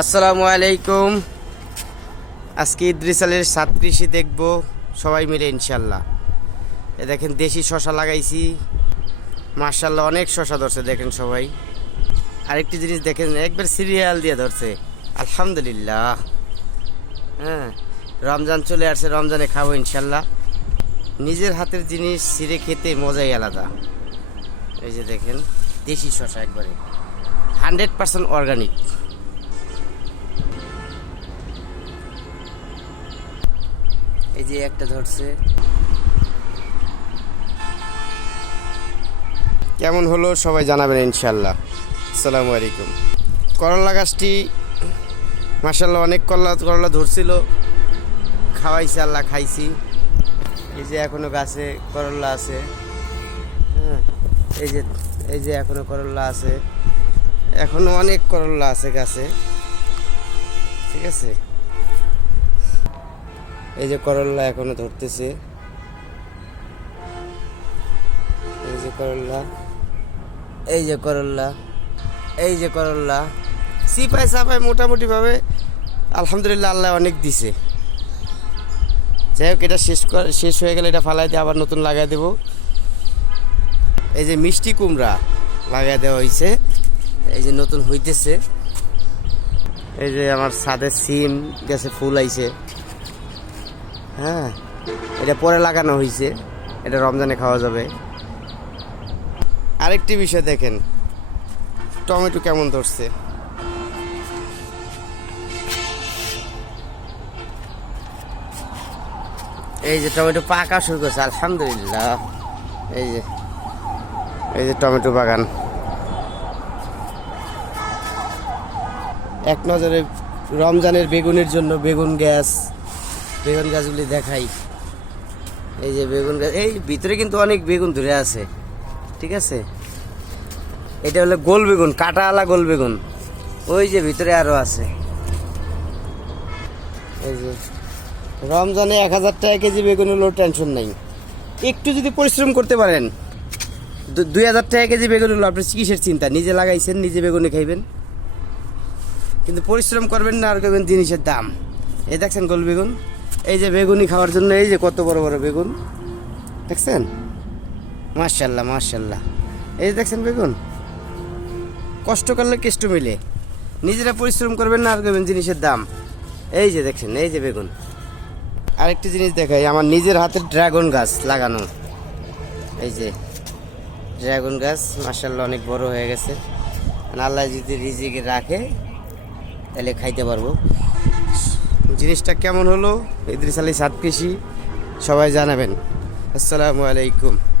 আসসালামু আলাইকুম। আজকে ইদ্রিস আলীর ছাদ কৃষি দেখব সবাই মিলে ইনশাল্লাহ। এ দেখেন দেশি শশা লাগাইছি, মাশাল্লাহ অনেক শশা ধরছে দেখেন সবাই। আরেকটি জিনিস দেখেন একবার সিরিয়াল দিয়ে ধরছে, আলহামদুলিল্লাহ। হ্যাঁ, রমজান চলে আসছে, রমজানে খাবো ইনশাল্লাহ। নিজের হাতের জিনিস ছিঁড়ে খেতে মজাই আলাদা। এই যে দেখেন দেশি শশা, একবারে 100% অর্গানিক। এই যে একটা ধরছে, কেমন হলো সবাই জানাবেন ইনশাল্লাহ। আসসালামু আলাইকুম। করলা গাছটি মাশাল্লাহ অনেক করলা ধরছিল, খাওয়াইছে আল্লাহ, খাইছি। এই যে এখনো গাছে করলা আছে। হ্যাঁ, এই যে এখনো করলা আছে, এখনো অনেক করলা আছে গাছে, ঠিক আছে। এই যে করলা এখনো ধরতেছে, এই যে করলা, এই যে করলা, এই যে করলা। সিপাই সাপাই মোটামুটি ভাবে আলহামদুলিল্লাহ আল্লাহ অনেক দিছে। যাই হোক, এটা শেষ হয়ে গেলে এটা ফালাই দিয়ে আবার নতুন লাগাই দেব। এই যে মিষ্টি কুমড়া লাগাই দেওয়া হয়েছে, এই যে নতুন হইতেছে। এই যে আমার ছাদে সিম গাছে ফুল আইছে। হ্যাঁ, এটা পরে লাগানো হয়েছে, এটা রমজানে খাওয়া যাবে। আরেকটি বিষয় দেখেন, টমেটো কেমন ধরছে। এই যে টমেটো পাকা শুরু করছে আলহামদুলিল্লাহ। এই যে টমেটো বাগান। এক নজরে রমজানের বেগুনের জন্য বেগুন গাছগুলি দেখাই। এই যে বেগুন গাছ, এই ভিতরে কিন্তু অনেক বেগুন ধরে আছে, ঠিক আছে। এটা হলো গোল বেগুন, কাঁটাওয়ালা গোল বেগুন। ওই যে ভিতরে আরো আছে। এই যে রমজানে 1000 টাকা কেজি বেগুন হলেও টেনশন নাই। একটু যদি পরিশ্রম করতে পারেন, 2000 টাকা কেজি বেগুন হলো আপনি কিসের চিন্তা। নিজে লাগাইছেন, নিজে বেগুনে খাইবেন, কিন্তু পরিশ্রম করবেন না আর করবেন জিনিসের দাম। এই দেখছেন গোল বেগুন, এই যে বেগুনি খাওয়ার জন্য এই যে কত বড় বড় বেগুন দেখছেন, মাশাল্লাহ মাশাল্লাহ। এই যে দেখছেন বেগুন, কষ্ট করলে কেষ্ট মিলে। নিজেরা পরিশ্রম করবেন না আর করবেন জিনিসের দাম। এই যে দেখছেন, এই যে বেগুন। আরেকটি জিনিস দেখাই, আমার নিজের হাতে ড্রাগন গাছ লাগানো। এই যে ড্রাগন গাছ মাশাল্লাহ অনেক বড় হয়ে গেছে। আল্লাহ যদি রিজিকে রাখে তাহলে খাইতে পারবো। জিনিসটা কেমন হলো ইদ্রিস আলী ছাদ কৃষি সবাই জানাবেন। আসসালামু আলাইকুম।